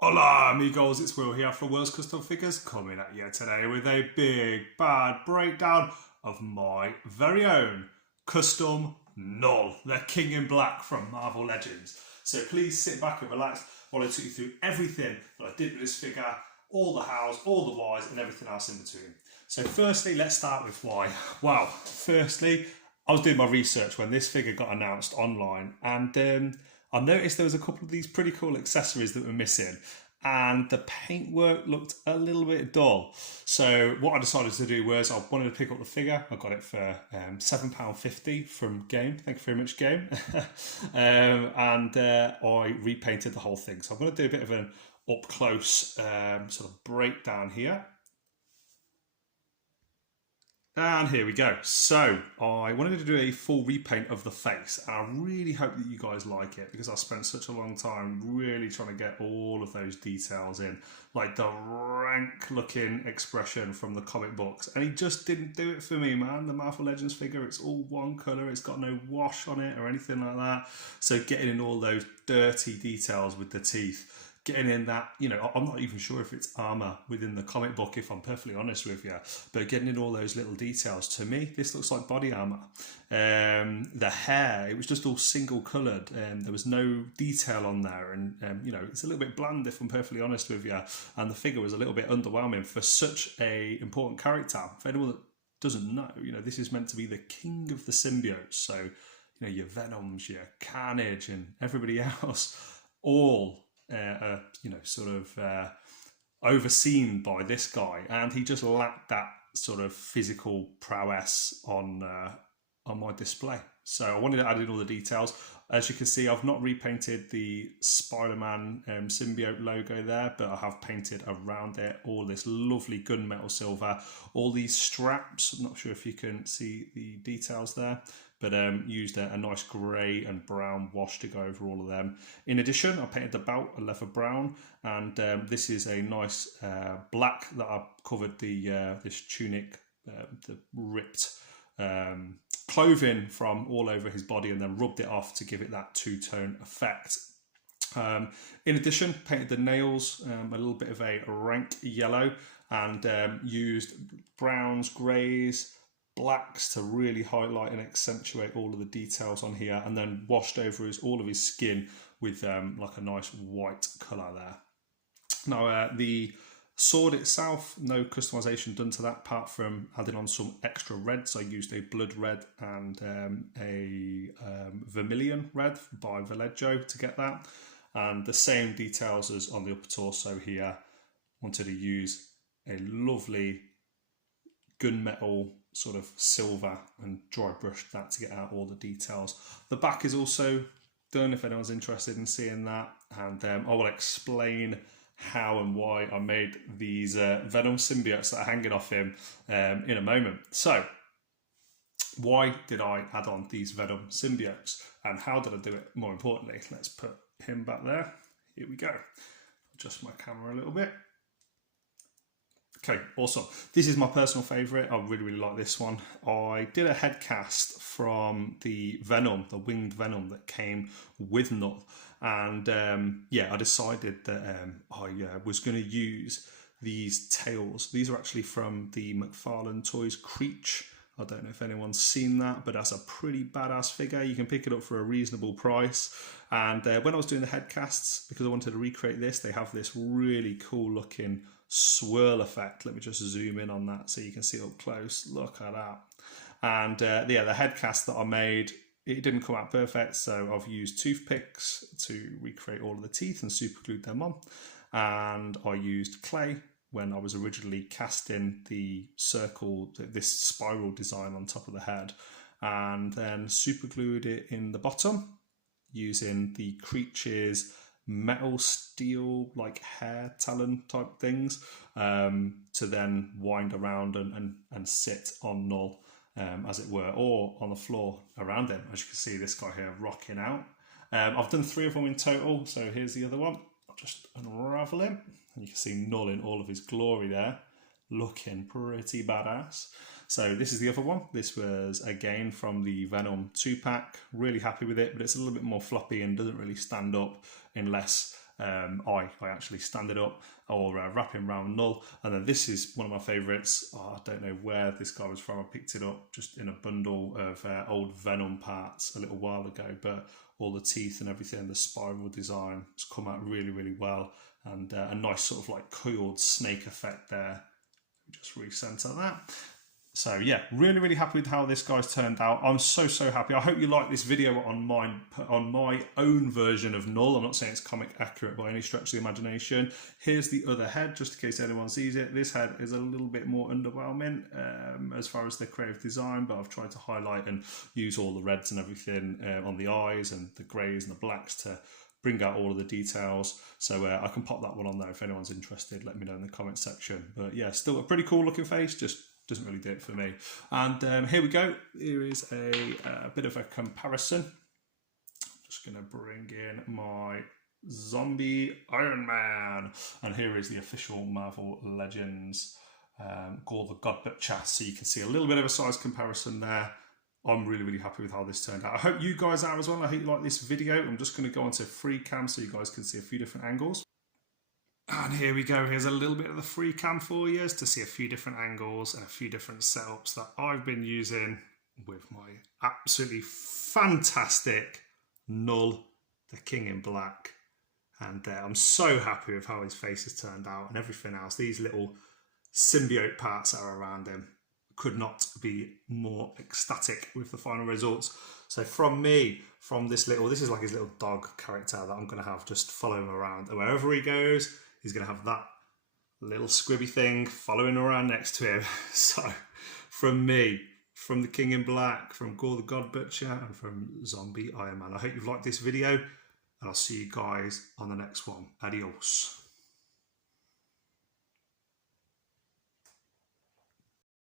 Hola amigos, it's Will here from Will's Custom Figures, coming at you today with a big bad breakdown of my very own custom Knull, the King in Black from Marvel Legends. So please sit back and relax while I take you through everything that I did with this figure, all the hows, all the whys and everything else in between. So firstly, let's start with why. Wow, firstly, I was doing my research when this figure got announced online, and I noticed there was a couple of these pretty cool accessories that were missing, and the paintwork looked a little bit dull. So what I decided to do was I wanted to pick up the figure. I got it for £7.50 from Game. Thank you very much, Game. And I repainted the whole thing. So I'm going to do a bit of an up close sort of breakdown here. And here we go. So I wanted to do a full repaint of the face. And I really hope that you guys like it because I spent such a long time really trying to get all of those details in. Like the rank looking expression from the comic books. And he just didn't do it for me, man. The Marvel Legends figure, it's all one colour. It's got no wash on it or anything like that. So getting in all those dirty details with the teeth, getting in that, I'm not even sure if it's armor within the comic book, if I'm perfectly honest with you, but getting in all those little details, to me, this looks like body armor. The hair, it was just all single coloured, and there was no detail on there, and it's a little bit bland, if I'm perfectly honest with you, and the figure was a little bit underwhelming for such a important character. For anyone that doesn't know, this is meant to be the king of the symbiotes, so, your Venoms, your Carnage, and everybody else, all overseen by this guy, and he just lacked that sort of physical prowess on my display. So I wanted to add in all the details. As you can see, I've not repainted the Spider-Man symbiote logo there, but I have painted around it all this lovely gunmetal silver, all these straps. I'm not sure if you can see the details there, but used a nice grey and brown wash to go over all of them. In addition, I painted the belt a leather brown, and this is a nice black that I covered this tunic, the ripped clothing from all over his body, and then rubbed it off to give it that two-tone effect. In addition, painted the nails a little bit of a rank yellow, and used browns, greys, blacks to really highlight and accentuate all of the details on here, and then washed over all of his skin with like a nice white colour there. Now the sword itself, no customization done to that apart from adding on some extra reds. I used a blood red and a vermilion red by Vallejo to get that, and the same details as on the upper torso here. Wanted to use a lovely gunmetal sort of silver and dry brushed that to get out all the details. The back is also done if anyone's interested in seeing that, and I will explain how and why I made these Venom symbiotes that are hanging off him in a moment. So why did I add on these Venom symbiotes, and how did I do it? More importantly, let's put him back there. Here we go. Adjust my camera a little bit. Okay, awesome. This is my personal favourite. I really like this one. I did a head cast from the Venom, the winged Venom that came with Knull. And I decided that I was going to use these tails. These are actually from the McFarlane Toys Creech. I don't know if anyone's seen that, but that's a pretty badass figure. You can pick it up for a reasonable price. And when I was doing the head casts, because I wanted to recreate this, they have this really cool looking swirl effect. Let me just zoom in on that so you can see it up close. Look at that. And the head cast that I made, it didn't come out perfect, so I've used toothpicks to recreate all of the teeth and super glued them on. And I used clay when I was originally casting the circle, this spiral design on top of the head, and then super glued it in the bottom using the Creature's metal steel like hair talon type things to then wind around and sit on Knull as it were, or on the floor around him. As you can see, this guy here rocking out. I've done 3 of them in total, so here's the other one. I'll just unravel him, and you can see Knull in all of his glory there, looking pretty badass. So this is the other one. This was again from the Venom 2-pack. Really happy with it, but it's a little bit more floppy and doesn't really stand up unless I actually stand it up or wrap him around Knull. And then this is one of my favourites. Oh, I don't know where this guy was from. I picked it up just in a bundle of old Venom parts a little while ago, but all the teeth and everything, the spiral design has come out really, really well. And a nice sort of like coiled snake effect there. Just recenter that. So yeah, really, really happy with how this guy's turned out. I'm so happy. I hope you like this video on my own version of Knull. I'm not saying it's comic accurate by any stretch of the imagination. Here's the other head, just in case anyone sees it. This head is a little bit more underwhelming as far as the creative design, but I've tried to highlight and use all the reds and everything on the eyes and the greys and the blacks to bring out all of the details. So I can pop that one on there if anyone's interested. Let me know in the comment section. But yeah, still a pretty cool looking face, just doesn't really do it for me. And here we go. Here is a bit of a comparison. I'm just going to bring in my zombie Iron Man. And here is the official Marvel Legends Knull the God Butcher. So you can see a little bit of a size comparison there. I'm really, really happy with how this turned out. I hope you guys are as well. I hope you like this video. I'm just going to go onto free cam so you guys can see a few different angles. And here we go. Here's a little bit of the free cam for you to see a few different angles and a few different setups that I've been using with my absolutely fantastic Knull, the King in Black. And I'm so happy with how his face has turned out and everything else. These little symbiote parts that are around him. Could not be more ecstatic with the final results. So from me, from this is like his little dog character that I'm going to have just follow him around. And wherever he goes, he's going to have that little squibby thing following around next to him. So from me, from the King in Black, from Knull the God Butcher, and from Zombie Iron Man, I hope you've liked this video, and I'll see you guys on the next one. Adios.